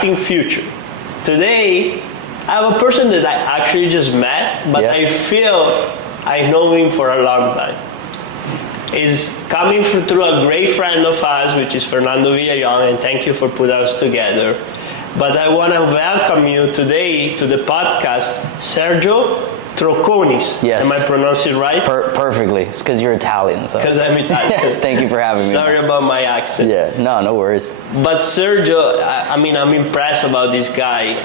impacting future. Today, I have a person that I actually just met, but I feel I know him for a long time. Is coming through a great friend of ours, which is Fernando Villalón, and thank you for putting us together. But I want to welcome you today to the podcast, Sergio Troconis. Yes. Am I pronouncing it right? Perfectly. It's because you're Italian. Because I'm Italian. Thank you for having me. Sorry about my accent. Yeah, no worries. But Sergio, I'm impressed about this guy.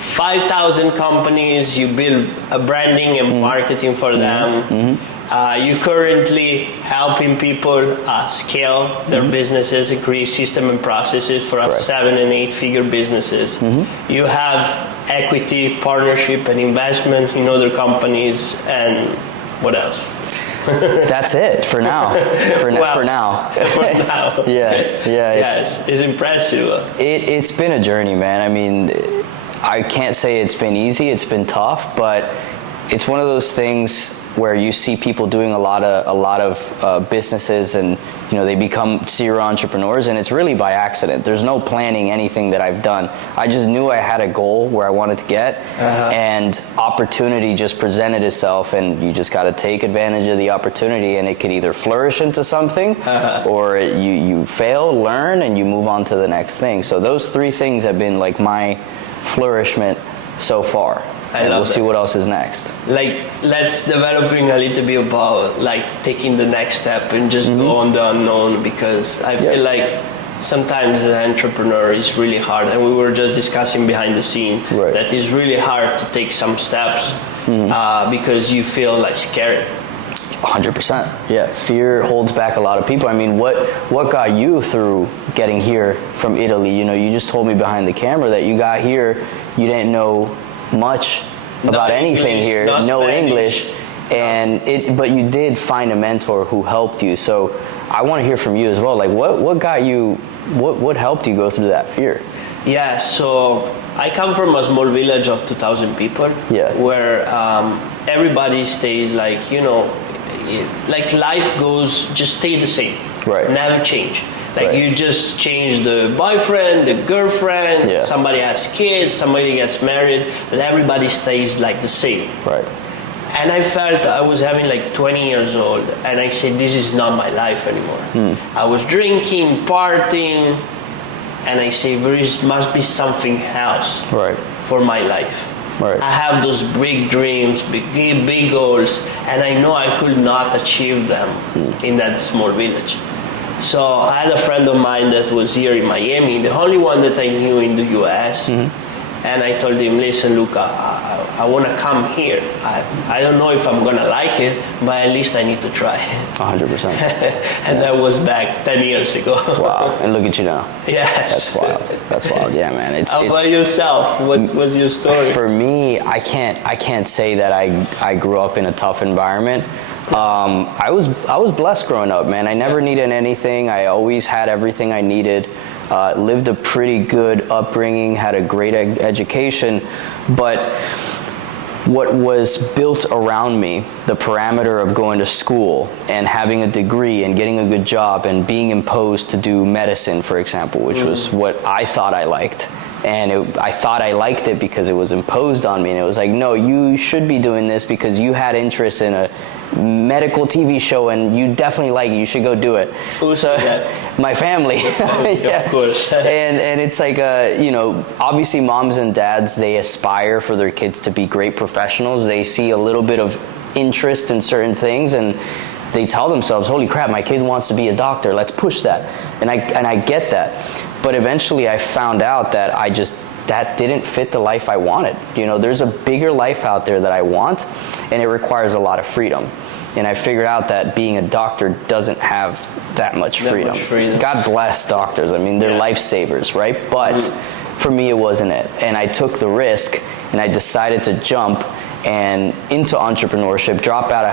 5,000 companies, you build a branding and marketing for them. You currently helping people scale their businesses and create system and processes for up 7 and 8 figure businesses. You have equity, partnership, and investment in other companies, and what else? That's it for now. For now. For now. Yes, it's impressive. It's been a journey, man. I mean, I can't say it's been easy. It's been tough, but it's one of those things where you see people doing a lot of businesses, and they become serial entrepreneurs, and it's really by accident. There's no planning anything that I've done. I just knew I had a goal where I wanted to get, and opportunity just presented itself, and you just got to take advantage of the opportunity, and it could either flourish into something, or you fail, learn, and you move on to the next thing. So those 3 things have been like my flourishment so far. And we'll see what else is next. Let's developing a little bit about taking the next step and just go on the unknown, because I feel like sometimes as an entrepreneur is really hard, and we were just discussing behind the scene that it's really hard to take some steps because you feel scared. 100%. Yeah, fear holds back a lot of people. I mean, what got you through getting here from Italy? You just told me behind the camera that you got here, you didn't know much about anything here, no English, but you did find a mentor who helped you. So I want to hear from you as well. What got you? What helped you go through that fear? Yeah, so I come from a small village of 2,000 people. Where everybody stays life goes, just stay the same. Never change. You just change the boyfriend, the girlfriend, somebody has kids, somebody gets married, but everybody stays the same. And I felt I was having 20 years old, and I said, this is not my life anymore. I was drinking, partying, and I say, must be something else for my life. I have those big dreams, big goals, and I know I could not achieve them in that small village. So I had a friend of mine that was here in Miami, the only one that I knew in the US. And I told him, listen, Luca, I want to come here. I don't know if I'm going to like it, but at least I need to try. 100%. And that was back 10 years ago. Wow. And look at you now. Yes. That's wild. Yeah, man. How about yourself? What's your story? For me, I can't say that I grew up in a tough environment. I was blessed growing up, man. I never needed anything. I always had everything I needed. Lived a pretty good upbringing, had a great education, but what was built around me, the parameter of going to school and having a degree and getting a good job and being imposed to do medicine, for example, which was what I thought I liked. And I thought I liked it because it was imposed on me. And it was like, no, you should be doing this because you had interest in a medical TV show and you definitely like it. You should go do it. Who's that? My family. Of course. and it's like, obviously moms and dads, they aspire for their kids to be great professionals. They see a little bit of interest in certain things and they tell themselves, holy crap, my kid wants to be a doctor. Let's push that. And I get that. But eventually I found out that that didn't fit the life I wanted. There's a bigger life out there that I want, and it requires a lot of freedom. And I figured out that being a doctor doesn't have that much freedom. God bless doctors. I mean, they're lifesavers, right? But for me, it wasn't it. And I took the risk, and I decided to jump and into entrepreneurship, drop out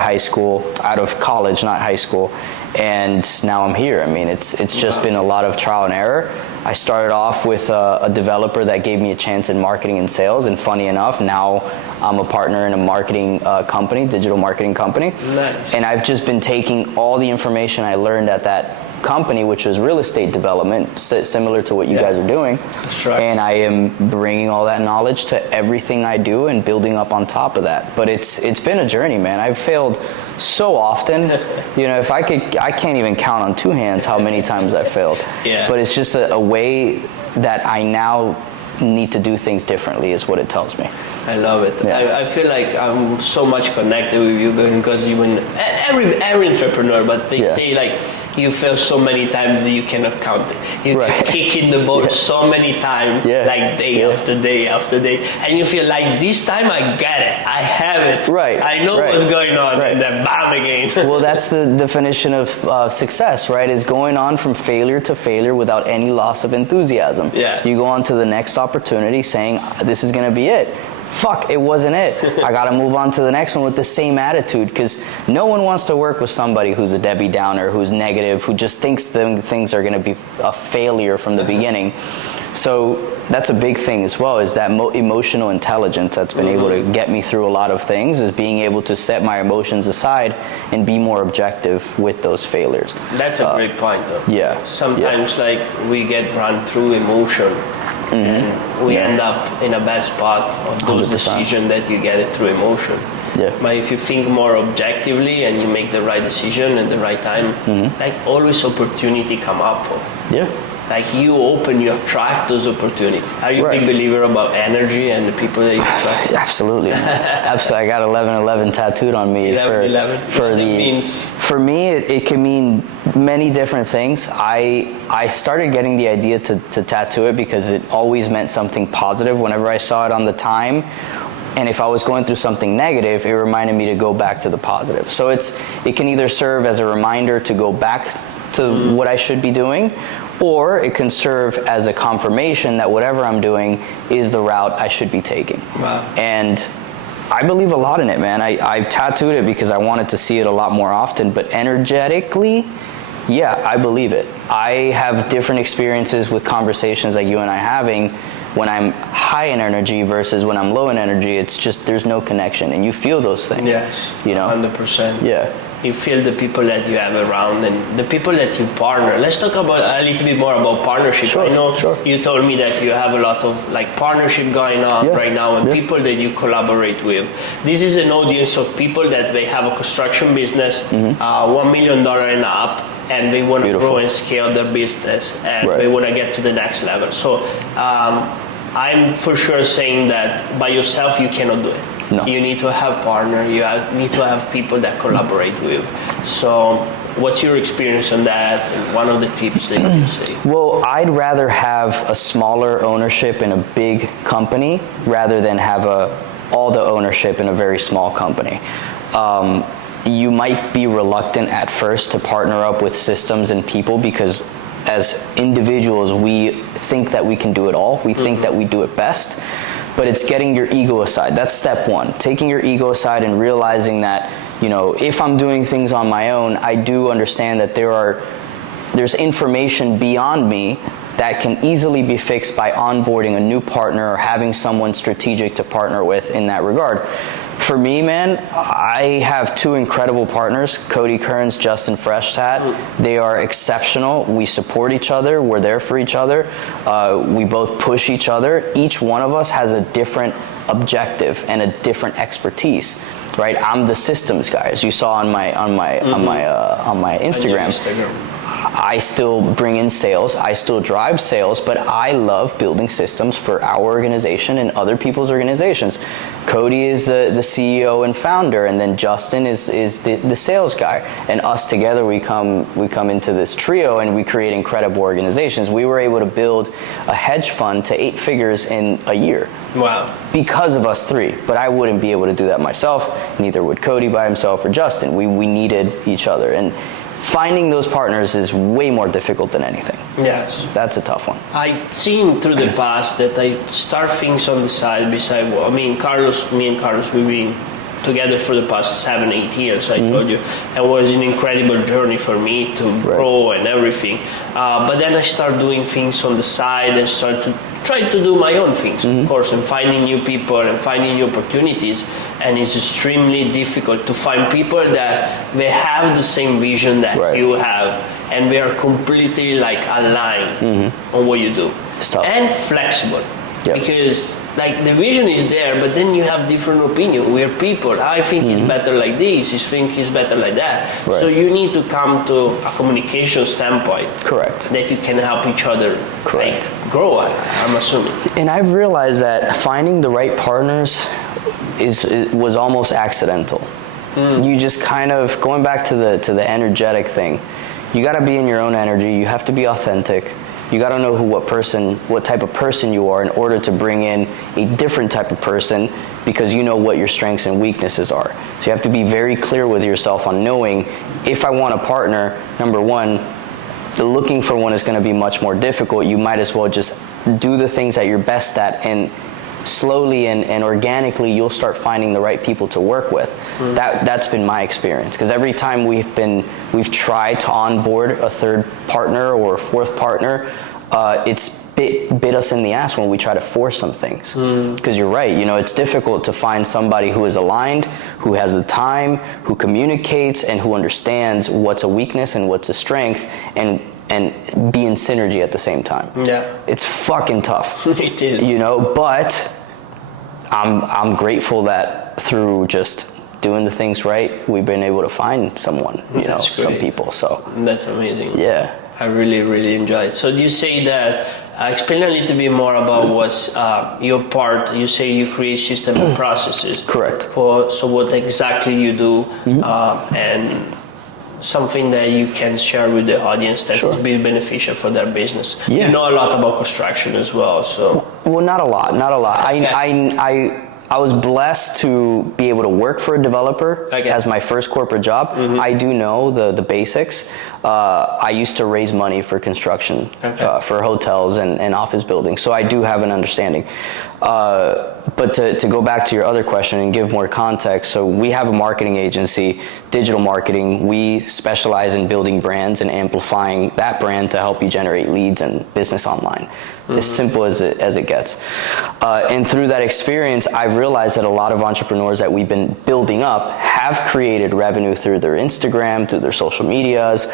of college, not high school, and now I'm here. I mean, it's just been a lot of trial and error. I started off with a developer that gave me a chance in marketing and sales, and funny enough, now I'm a partner in a marketing company, digital marketing company. Nice. And I've just been taking all the information I learned at that company, which was real estate development, similar to what you guys are doing. Right. And I am bringing all that knowledge to everything I do and building up on top of that. But it's been a journey, man. I've failed so often. If I can't even count on two hands how many times I've failed. Yeah. But it's just a way that I now need to do things differently is what it tells me. I love it. Yeah. I feel like I'm so much connected with you because every entrepreneur, but they say like you fail so many times that you cannot count it. You get kicked in the ball so many times, like day after day after day, and you feel like this time I get it, I have it, I know what's going on, and then bam again. Well, that's the definition of success, right? Is going on from failure to failure without any loss of enthusiasm. Yeah. You go on to the next opportunity saying, this is going to be it. Fuck, it wasn't it. I got to move on to the next one with the same attitude, because no one wants to work with somebody who's a Debbie Downer, who's negative, who just thinks things are going to be a failure from the beginning. So that's a big thing as well, is that emotional intelligence that's been able to get me through a lot of things, is being able to set my emotions aside and be more objective with those failures. That's a great point, though. Yeah. Sometimes like we get run through emotion. And we end up in a bad spot of those 100%. Decisions that you get it through emotion. Yeah. But if you think more objectively and you make the right decision at the right time, like always opportunity come up. Yeah. Like you attract those opportunities. Are you a big believer about energy and the people that you attract? Absolutely. Absolutely. I got 1111 tattooed on me. 11. For me, it can mean many different things. I started getting the idea to tattoo it because it always meant something positive whenever I saw it on the time. And if I was going through something negative, it reminded me to go back to the positive. So it can either serve as a reminder to go back to what I should be doing, or it can serve as a confirmation that whatever I'm doing is the route I should be taking. Wow. And I believe a lot in it, man. I tattooed it because I wanted to see it a lot more often, but energetically, yeah, I believe it. I have different experiences with conversations like you and I having when I'm high in energy versus when I'm low in energy. It's just, there's no connection, and you feel those things. Yes, 100%. Yeah. You feel the people that you have around and the people that you partner. Let's talk about a little bit more about partnership. Sure, I know sure. You told me that you have a lot of like partnership going on right now, and people that you collaborate with. This is an audience of people that they have a construction business, $1 million and up, and they want to grow and scale their business, and they want to get to the next level. So I'm for sure saying that by yourself you cannot do it. No. You need to have partner. You need to have people that collaborate with. So, what's your experience on that? And one of the tips that you can say? Well, I'd rather have a smaller ownership in a big company rather than have all the ownership in a very small company. You might be reluctant at first to partner up with systems and people because as individuals, we think that we can do it all. We think that we do it best. But it's getting your ego aside. That's step one. Taking your ego aside and realizing that, if I'm doing things on my own, I do understand that there's information beyond me that can easily be fixed by onboarding a new partner or having someone strategic to partner with in that regard. For me, man, I have two incredible partners, Cody Kearns, Justin Freshtat. They are exceptional. We support each other. We're there for each other. We both push each other. Each one of us has a different objective and a different expertise, right? I'm the systems guy, as you saw on my Instagram. I still bring in sales, I still drive sales, but I love building systems for our organization and other people's organizations. Cody is the CEO and founder, and then Justin is the sales guy. And us together, we come into this trio and we create incredible organizations. We were able to build a hedge fund to 8 figures in a year. Wow. Because of us three. But I wouldn't be able to do that myself, neither would Cody by himself or Justin. We needed each other. And finding those partners is way more difficult than anything. Yes. That's a tough one. I've seen through the past that I start things on the side beside, me and Carlos, we've been together for the past 7-8 years, I told you. It was an incredible journey for me to grow and everything. But then I start doing things on the side and start to try to do my own things, of course, and finding new people and finding new opportunities. And it's extremely difficult to find people that they have the same vision that you have, and we are completely like aligned on what you do. And flexible. Yep. Because like the vision is there, but then you have different opinion. We're people. I think it's better like this. You think it's better like that. Right. So you need to come to a communication standpoint. Correct. That you can help each other like, grow. I'm assuming. And I've realized that finding the right partners was almost accidental. You just kind of going back to the energetic thing. You got to be in your own energy. You have to be authentic. You got to know what type of person you are in order to bring in a different type of person, because you know what your strengths and weaknesses are. So you have to be very clear with yourself on knowing, if I want a partner, number one, looking for one is going to be much more difficult. You might as well just do the things that you're best at, and slowly and organically you'll start finding the right people to work with. That's been my experience, because every time we've tried to onboard a third partner or a fourth partner, it's bit us in the ass when we try to force some things. Because you're right, it's difficult to find somebody who is aligned, who has the time, who communicates, and who understands what's a weakness and what's a strength, and be in synergy at the same time. Yeah. It's fucking tough. It is. But I'm grateful that through just doing the things right, we've been able to find someone, some people. So that's amazing. Yeah. I really, really enjoy it. So you say that, explain a little bit more about what's your part. You say you create system and processes. Correct. So what exactly you do, and something that you can share with the audience that is be beneficial for their business. Yeah. You know a lot about construction as well, so. Well, not a lot. I was blessed to be able to work for a developer as my first corporate job. I do know the basics. I used to raise money for construction, for hotels and office buildings, so I do have an understanding. But to go back to your other question and give more context, so we have a marketing agency, digital marketing. We specialize in building brands and amplifying that brand to help you generate leads and business online. As simple as it gets. And through that experience, I've realized that a lot of entrepreneurs that we've been building up have created revenue through their Instagram, through their social medias,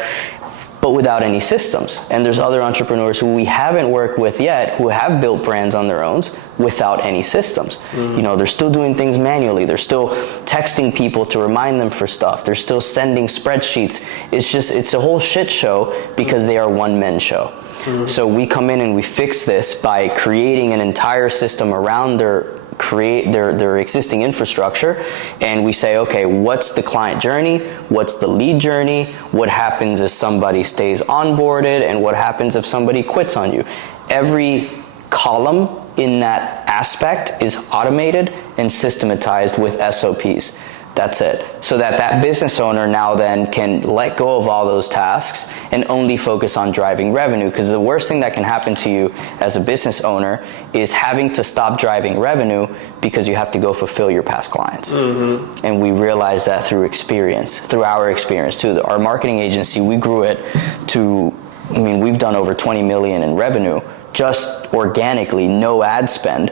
but without any systems. And there's other entrepreneurs who we haven't worked with yet who have built brands on their own without any systems. They're still doing things manually. They're still texting people to remind them for stuff. They're still sending spreadsheets. It's a whole shit show because they are one-man show. So we come in and we fix this by creating an entire system around their existing infrastructure, and we say, okay, what's the client journey? What's the lead journey? What happens if somebody stays onboarded, and what happens if somebody quits on you? Every column in that aspect is automated and systematized with SOPs. That's it. So that business owner now then can let go of all those tasks and only focus on driving revenue, because the worst thing that can happen to you as a business owner is having to stop driving revenue because you have to go fulfill your past clients. And we realized that through our experience too. Our marketing agency, we grew it to, we've done over 20 million in revenue just organically, no ad spend.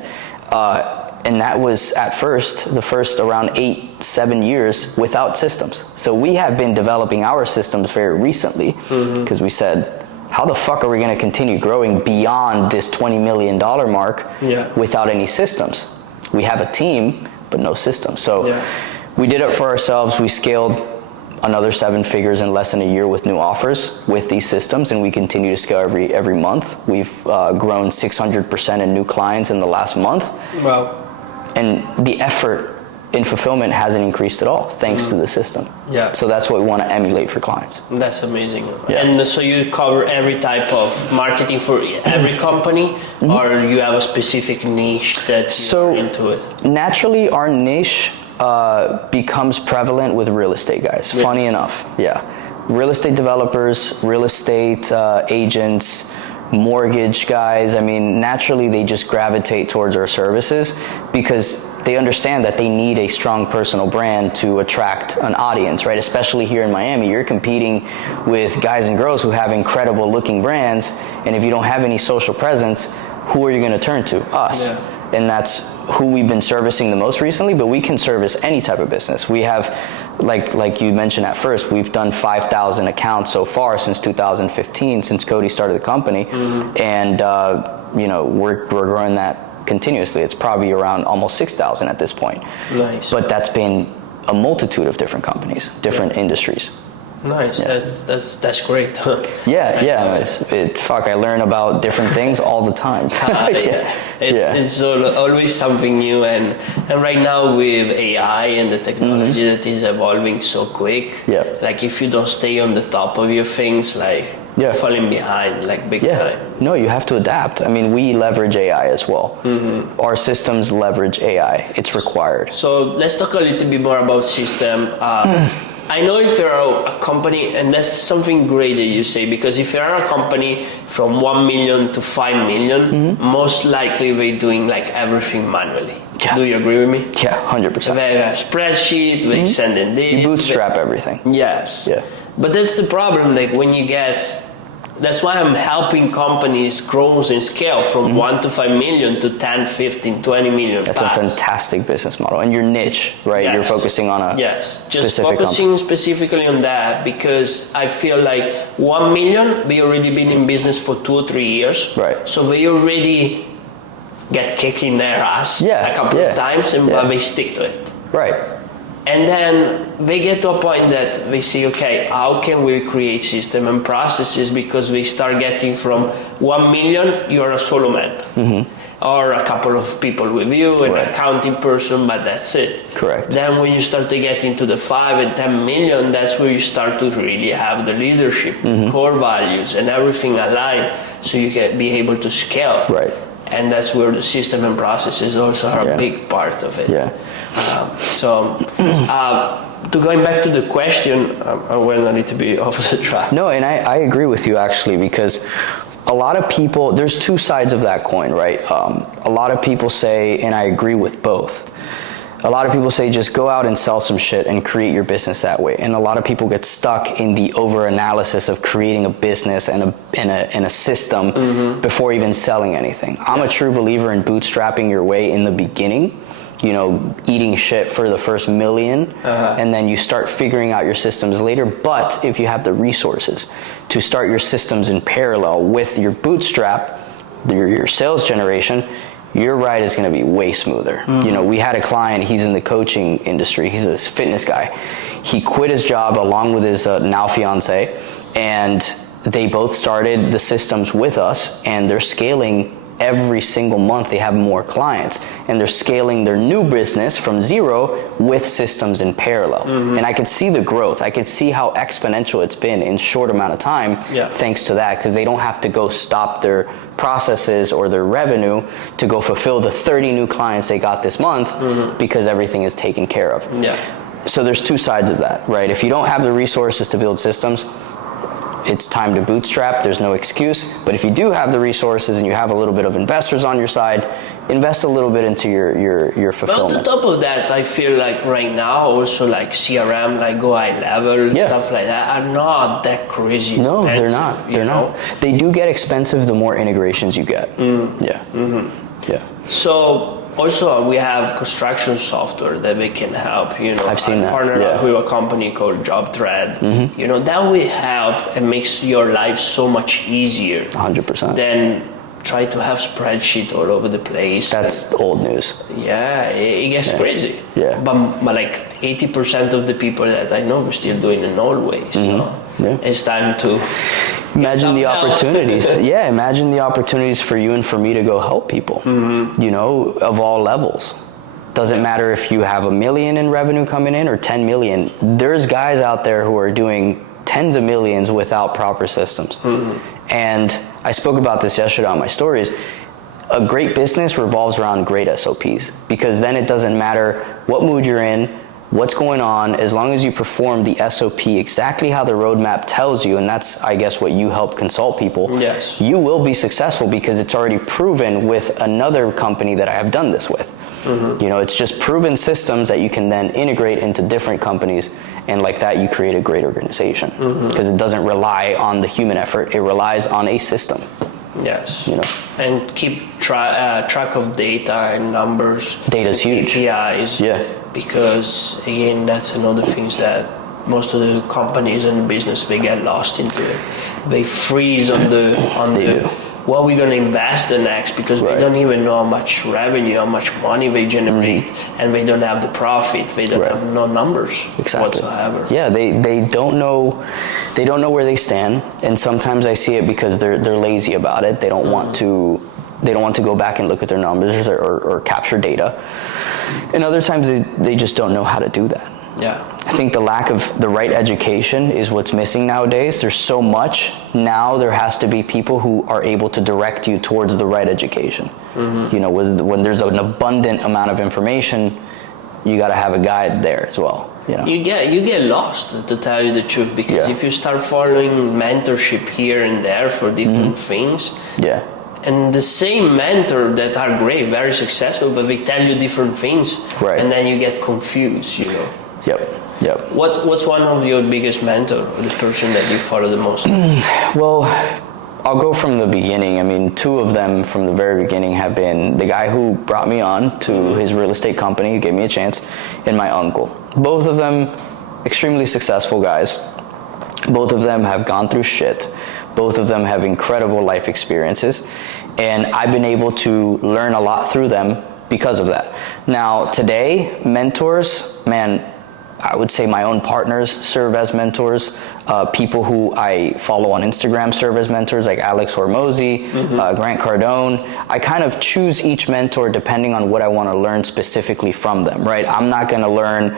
And that was at the first around 8-7 years without systems. So we have been developing our systems very recently, because we said, how the fuck are we going to continue growing beyond this $20 million mark without any systems? We have a team, but no systems. So we did it for ourselves. We scaled another 7 figures in less than a year with new offers with these systems, and we continue to scale every month. We've grown 600% in new clients in the last month. Wow. And the effort in fulfillment hasn't increased at all, thanks to the system. Yeah. So that's what we want to emulate for clients. That's amazing. Yeah. And so you cover every type of marketing for every company, or you have a specific niche that you're into it? Naturally, our niche becomes prevalent with real estate guys. Really? Funny enough, real estate developers, real estate agents, mortgage guys. Naturally they just gravitate towards our services because they understand that they need a strong personal brand to attract an audience, right? Especially here in Miami, you're competing with guys and girls who have incredible looking brands, and if you don't have any social presence, who are you going to turn to? Us. And that's who we've been servicing the most recently, but we can service any type of business. We have like you mentioned at first, we've done 5,000 accounts so far since 2015, since Cody started the company, and we're growing that continuously. It's probably around almost 6,000 at this point. Nice. But that's been a multitude of different companies, different industries. Nice. Yeah. That's great. I learn about different things all the time. It's always something new, and right now with AI and the technology that is evolving so quick, like if you don't stay on the top of your things, like you're falling behind, like big time. No, you have to adapt. I mean, we leverage AI as well. Our systems leverage AI. It's required. So let's talk a little bit more about system. I know if you're a company, and that's something great that you say, because if you're a company from 1 million to 5 million, most likely they're doing like everything manually. Yeah. Do you agree with me? Yeah, 100%. They have a spreadsheet, they send in this. You bootstrap everything. Yes. Yeah. But that's the problem, like when you get, that's why I'm helping companies grow and scale from 1 to 5 million to 10, 15, 20 million. That's a fantastic business model. And your niche, right? Yes. You're focusing on a just focusing specifically on that, because I feel like 1 million, they already been in business for 2 or 3 years. Right. So they already get kicked in their ass a couple of times, but they stick to it. Right. And then they get to a point that they say, okay, how can we create system and processes? Because we start getting from 1 million, you're a solo man. Or a couple of people with you, an accounting person, but that's it. Correct. Then when you start to get into the 5 and 10 million, that's where you start to really have the leadership, core values, and everything aligned, so you can be able to scale. Right. And that's where the system and processes also are a big part of it. Yeah. To going back to the question, I went a little bit off the track. No, and I agree with you actually, because a lot of people, there's two sides of that coin, right? A lot of people say, and I agree with both, a lot of people say just go out and sell some shit and create your business that way. And a lot of people get stuck in the over-analysis of creating a business and a system before even selling anything. I'm a true believer in bootstrapping your way in the beginning, eating shit for the first million, and then you start figuring out your systems later. But if you have the resources to start your systems in parallel with your bootstrap, your sales generation, your ride is going to be way smoother. We had a client, he's in the coaching industry, he's a fitness guy. He quit his job along with his now fiance, and they both started the systems with us, and they're scaling every single month. They have more clients, and they're scaling their new business from zero with systems in parallel. And I could see the growth. I could see how exponential it's been in short amount of time thanks to that, because they don't have to go stop their processes or their revenue to go fulfill the 30 new clients they got this month, because everything is taken care of. So there's two sides of that, right? If you don't have the resources to build systems, it's time to bootstrap. There's no excuse. But if you do have the resources and you have a little bit of investors on your side, invest a little bit into your fulfillment. But on top of that, I feel like right now also like CRM, like Go High Level, stuff like that are not that crazy expensive. No, they're not. They're not. They do get expensive the more integrations you get. So also we have construction software that they can help. I've seen that. Partnered up with a company called JobThread. That will help and makes your life so much easier. 100%. Than try to have spreadsheet all over the place. That's old news. Yeah, it gets crazy. Yeah. But like 80% of the people that I know are still doing it in old ways. So it's time to imagine the opportunities. Imagine the opportunities for you and for me to go help people, of all levels. Doesn't matter if you have $1 million in revenue coming in or 10 million. There's guys out there who are doing tens of millions without proper systems. And I spoke about this yesterday on my stories. A great business revolves around great SOPs, because then it doesn't matter what mood you're in, what's going on, as long as you perform the SOP exactly how the roadmap tells you, and that's, I guess, what you help consult people, you will be successful, because it's already proven with another company that I have done this with. It's just proven systems that you can then integrate into different companies, and like that you create a great organization, because it doesn't rely on the human effort, it relies on a system. Yes. You know, and keep track of data and numbers. Data's huge. KPIs. Yeah. Because again, that's another thing that most of the companies and business, they get lost into it. They freeze on the what we're going to invest the next, because they don't even know how much revenue, how much money they generate, and they don't have the profit. They don't have no numbers whatsoever. Yeah, they don't know where they stand, and sometimes I see it because they're lazy about it. They don't want to go back and look at their numbers or capture data, and other times they just don't know how to do that. Yeah. I think the lack of the right education is what's missing nowadays. There's so much. Now there has to be people who are able to direct you towards the right education. You know, when there's an abundant amount of information, you got to have a guide there as well. You know? You get lost, to tell you the truth, because if you start following mentorship here and there for different things, and the same mentor that are great, very successful, but they tell you different things, and then you get confused, you know. Yep. What's one of your biggest mentor, or the person that you follow the most? Well, I'll go from the beginning. I mean, two of them from the very beginning have been the guy who brought me on to his real estate company, who gave me a chance, and my uncle. Both of them extremely successful guys. Both of them have gone through shit. Both of them have incredible life experiences. And I've been able to learn a lot through them because of that. Now, today, mentors, man, I would say my own partners serve as mentors. People who I follow on Instagram serve as mentors, like Alex Hormozi, Grant Cardone. I kind of choose each mentor depending on what I want to learn specifically from them, right? I'm not going to learn,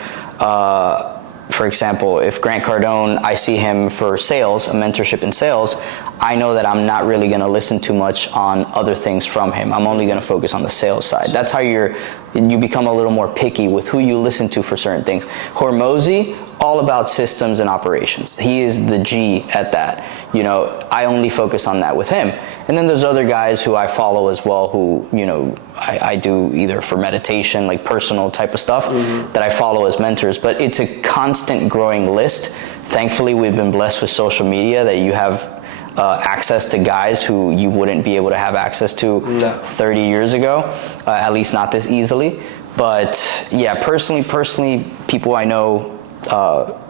for example, if Grant Cardone, I see him for sales, a mentorship in sales, I know that I'm not really going to listen too much on other things from him. I'm only going to focus on the sales side. That's how you become a little more picky with who you listen to for certain things. Hormozi, all about systems and operations. He is the G at that. You know, I only focus on that with him. And then there's other guys who I follow as well who, you know, I do either for meditation, like personal type of stuff that I follow as mentors. But it's a constant growing list. Thankfully, we've been blessed with social media that you have access to guys who you wouldn't be able to have access to 30 years ago, at least not this easily. But yeah, personally, people I know,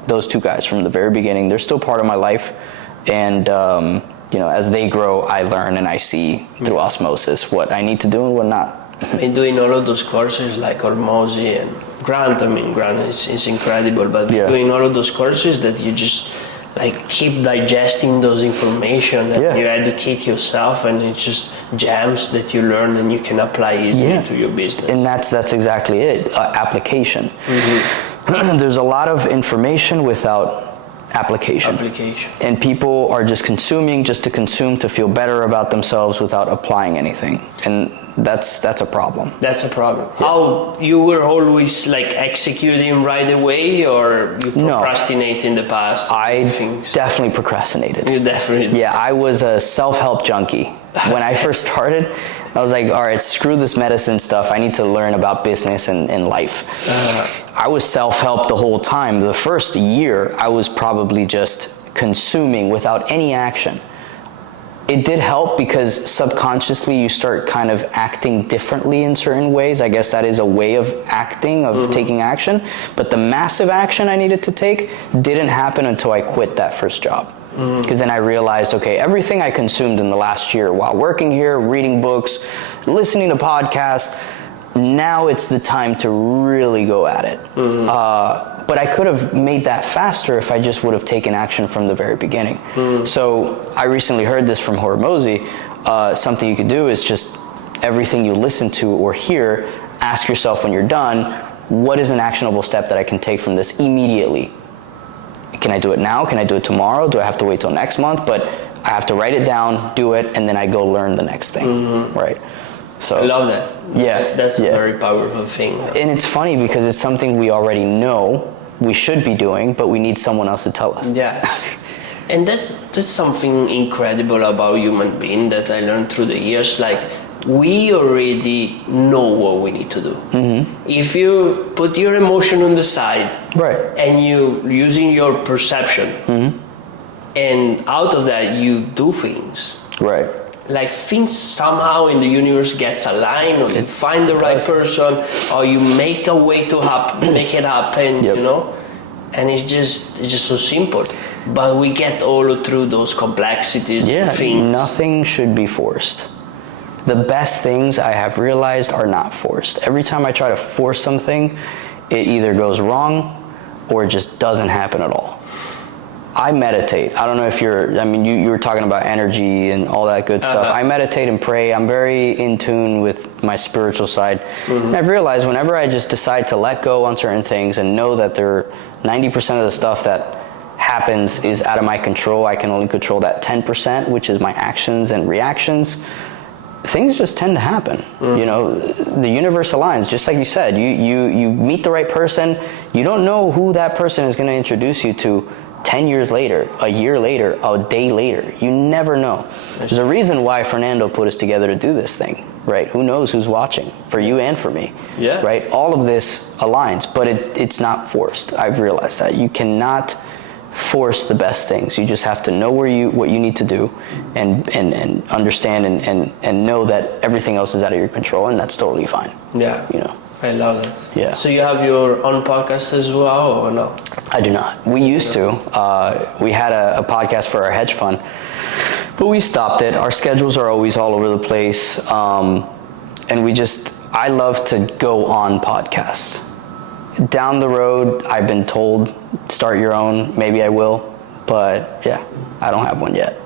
those two guys from the very beginning, they're still part of my life. And, you know, as they grow, I learn and I see through osmosis what I need to do and what not. In doing all of those courses like Hormozi and Grant, I mean, Grant is incredible, but doing all of those courses that you just like keep digesting those information and you educate yourself, and it's just gems that you learn and you can apply easily to your business. And that's exactly it, application. There's a lot of information without application. And people are just consuming just to consume, to feel better about themselves without applying anything. And that's a problem. That's a problem. How you were always like executing right away, or you procrastinate in the past? I definitely procrastinated. You definitely. Yeah, I was a self-help junkie. When I first started, I was like, all right, screw this medicine stuff. I need to learn about business and life. I was self-help the whole time. The first year, I was probably just consuming without any action. It did help because subconsciously you start kind of acting differently in certain ways. I guess that is a way of acting, of taking action. But the massive action I needed to take didn't happen until I quit that first job. Because then I realized, okay, everything I consumed in the last year while working here, reading books, listening to podcasts, now it's the time to really go at it. But I could have made that faster if I just would have taken action from the very beginning. So I recently heard this from Hormozi. Something you could do is just everything you listen to or hear, ask yourself when you're done, what is an actionable step that I can take from this immediately? Can I do it now? Can I do it tomorrow? Do I have to wait till next month? But I have to write it down, do it, and then I go learn the next thing, right? So I love that. Yeah. That's a very powerful thing. And it's funny because it's something we already know we should be doing, but we need someone else to tell us. Yeah. And that's something incredible about human being that I learned through the years. Like, we already know what we need to do. If you put your emotion on the side, and you using your perception, and out of that you do things, like things somehow in the universe gets aligned, or you find the right person, or you make a way to make it happen, you know. And it's just so simple. But we get all through those complexities. Yeah, things. Nothing should be forced. The best things I have realized are not forced. Every time I try to force something, it either goes wrong or it just doesn't happen at all. I meditate. I don't know if you were talking about energy and all that good stuff. I meditate and pray. I'm very in tune with my spiritual side. And I've realized whenever I just decide to let go on certain things and know that 90% of the stuff that happens is out of my control, I can only control that 10%, which is my actions and reactions, things just tend to happen. You know, the universe aligns, just like you said. You meet the right person. You don't know who that person is going to introduce you to 10 years later, a year later, a day later. You never know. There's a reason why Fernando put us together to do this thing, right? Who knows who's watching, for you and for me, right? All of this aligns, but it's not forced. I've realized that. You cannot force the best things. You just have to know what you need to do and understand and know that everything else is out of your control, and that's totally fine. Yeah. You know. I love it. Yeah. So you have your own podcast as well, or no? I do not. We used to. We had a podcast for our hedge fund, but we stopped it. Our schedules are always all over the place, and I love to go on podcasts. Down the road, I've been told, start your own. Maybe I will, but yeah, I don't have one yet.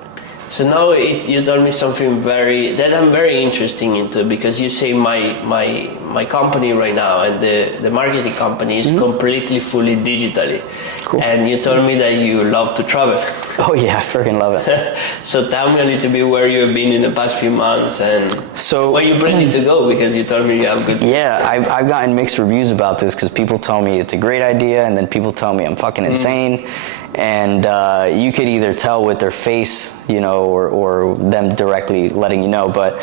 So now you told me something that I'm very interesting into, because you say my company right now and the marketing company is completely fully digitally. Cool. And you told me that you love to travel. Oh yeah, I freaking love it. So tell me a little bit where you've been in the past few months and where you planning to go, because you told me you have good. Yeah, I've gotten mixed reviews about this, because people tell me it's a great idea, and then people tell me I'm fucking insane. And you could either tell with their face, you know, or them directly letting you know. But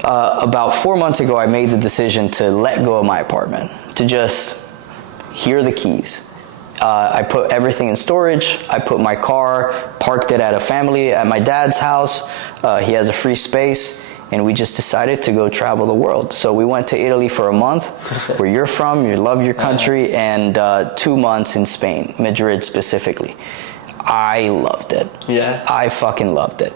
about 4 months ago, I made the decision to let go of my apartment, to just here are the keys. I put everything in storage. I put my car, parked it at my dad's house. He has a free space. And we just decided to go travel the world. So we went to Italy for a month, where you're from, you love your country, and 2 months in Spain, Madrid specifically. I loved it. Yeah. I fucking loved it.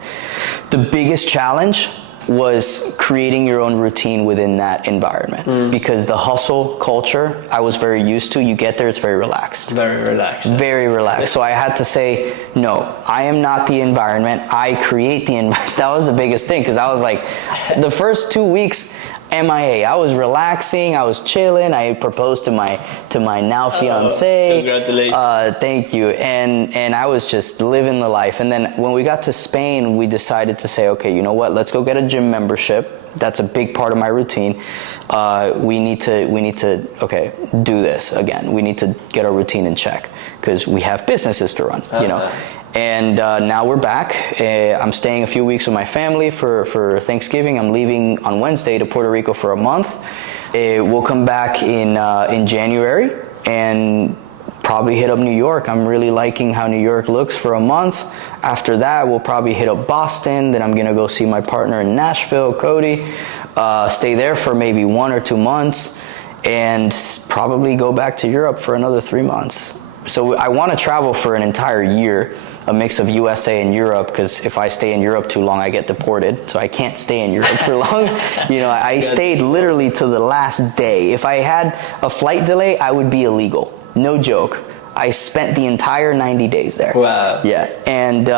The biggest challenge was creating your own routine within that environment, because the hustle culture I was very used to, you get there, it's very relaxed. Very relaxed. Very relaxed. So I had to say, no, I am not the environment. I create the environment. That was the biggest thing, because I was like, the first 2 weeks, MIA. I was relaxing. I was chilling. I proposed to my now fiance. Congratulations. Thank you. And I was just living the life. And then when we got to Spain, we decided to say, okay, you know what? Let's go get a gym membership. That's a big part of my routine. We need to do this again. We need to get our routine in check, because we have businesses to run, you know. And now we're back. I'm staying a few weeks with my family for Thanksgiving. I'm leaving on Wednesday to Puerto Rico for a month. We'll come back in January and probably hit up New York. I'm really liking how New York looks for a month. After that, we'll probably hit up Boston. Then I'm going to go see my partner in Nashville, Cody. Stay there for maybe 1 or 2 months, and probably go back to Europe for another 3 months. So I want to travel for an entire year, a mix of USA and Europe, because if I stay in Europe too long, I get deported. So I can't stay in Europe for long. You know, I stayed literally to the last day. If I had a flight delay, I would be illegal. No joke. I spent the entire 90 days there. Wow. Yeah. And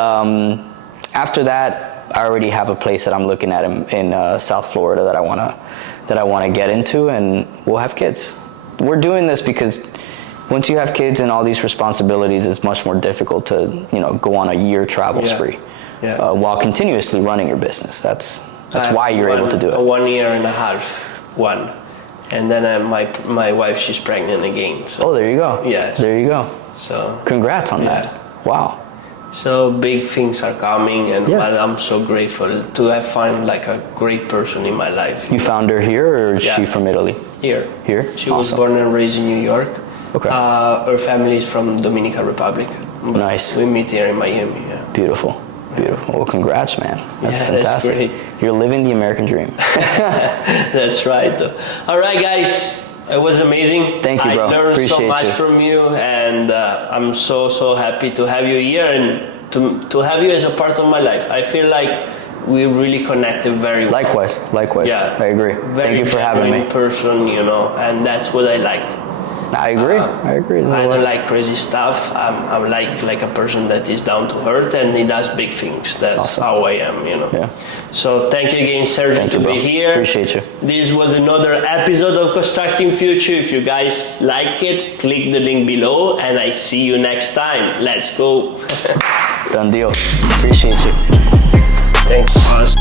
after that, I already have a place that I'm looking at in South Florida that I want to get into, and we'll have kids. We're doing this because once you have kids and all these responsibilities, it's much more difficult to, you know, go on a year travel spree while continuously running your business. That's why you're able to do it. 1 year and a half, and then my wife, she's pregnant again. So. Oh, there you go. Yes. There you go. So. Congrats on that. Wow. So big things are coming, and I'm so grateful to have found like a great person in my life. You found her here, or is she from Italy? Here. She was Awesome. born and raised in New York. Okay. Her family is from Dominican Republic. Nice. We meet here in Miami. Yeah. Beautiful. Beautiful. Well, congrats, man. That's Yeah, fantastic. that's great. You're living the American dream. That's right. All right, guys. It was amazing. Thank you, bro. I learned Appreciate so much you. from you, and I'm so happy to have you here and to have you as a part of my life. I feel like we really connected very well. Likewise. Yeah, I agree. Thank you for having me. Person, and that's what I like. I agree. I agree. I don't like crazy stuff. I'm like a person that is down to earth and he does big things. That's awesome. how I am, Yeah. So thank you again, Sergio, to be here. Appreciate you. This was another episode of Constructing Future. If you guys like it, click the link below and I see you next time. Let's go. Done deal. Appreciate you. Thanks.